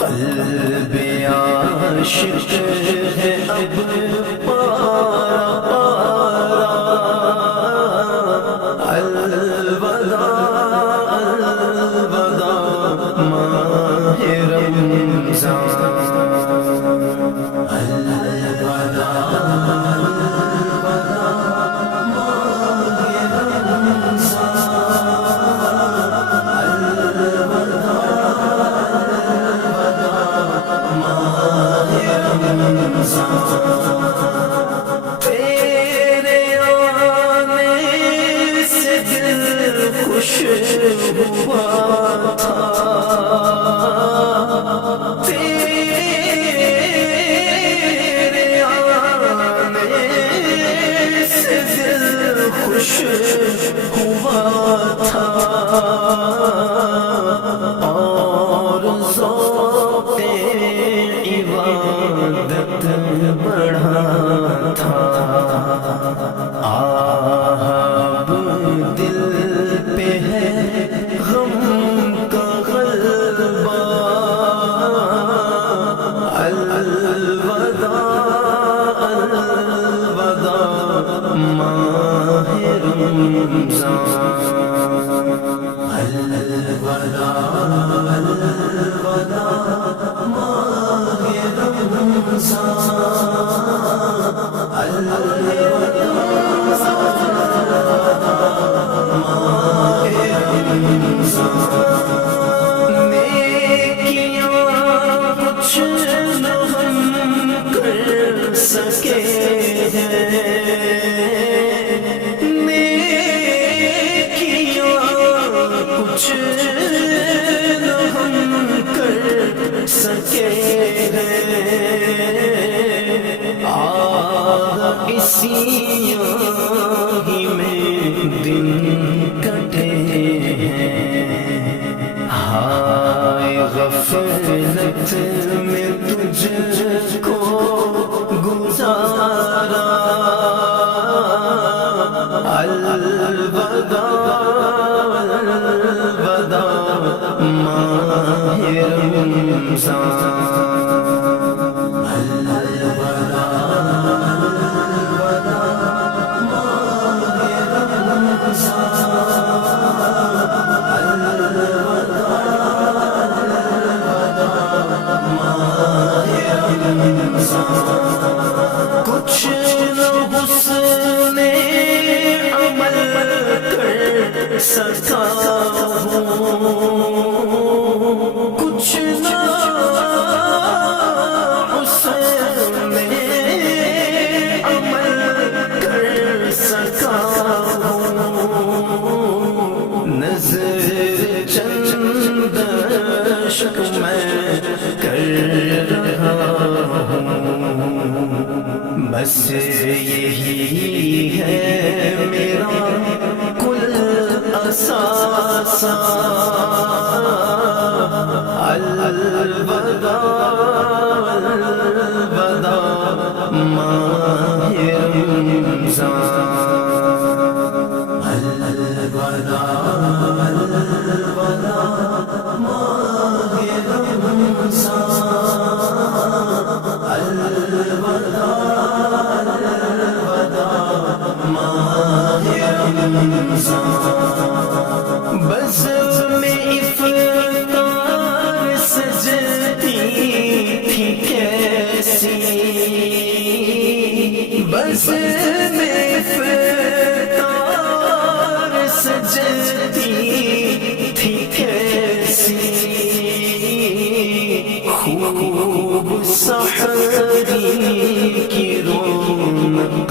قلب عاشق ہے اب پارا پارا، الوداع الوداع ماہ رمضان، تیرے آنے سے دل خوش ہوا تھا، تیرے آنے سے دل خوش ہوا تھا، اور ذوق عبادت بڑھا تھا، اب دل پہ ہے غم کا غلبہ، الوداع الوداع ماہ رمضان، الوداع الوداع ماہ نیکیاں کچھ نہ ہم کر سکے ہیں، نیکیاں کچھ نہ ہم کر سکے ہیں، اسی ہی میں دن کٹے ہیں، ہائے غفلت میں تجھ کو گزارا، الوداع الوداع ماہ رمضان، کچھ نہ حسن عمل کر سکا ہوں، کچھ نہ حسن عمل کر سکا ہوں، نظر چند اشک میں کر رہا ہوں، بس یہی ہے میرا کل اثاثہ، الوداع الوداع ماہ رمضان، الوداع الوداع ماہ رمضان، الوداع بزم افطار سجتی تھی کیسی، بزم افطار سجتی تھی کیسی، خوب سحری کی رونق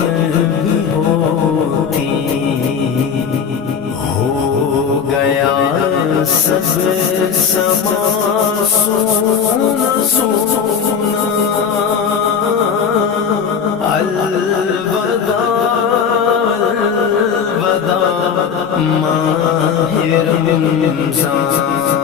ہوتی، ہو گیا سب سما سونا سونا، الوداع الوداع ماہ رمضان،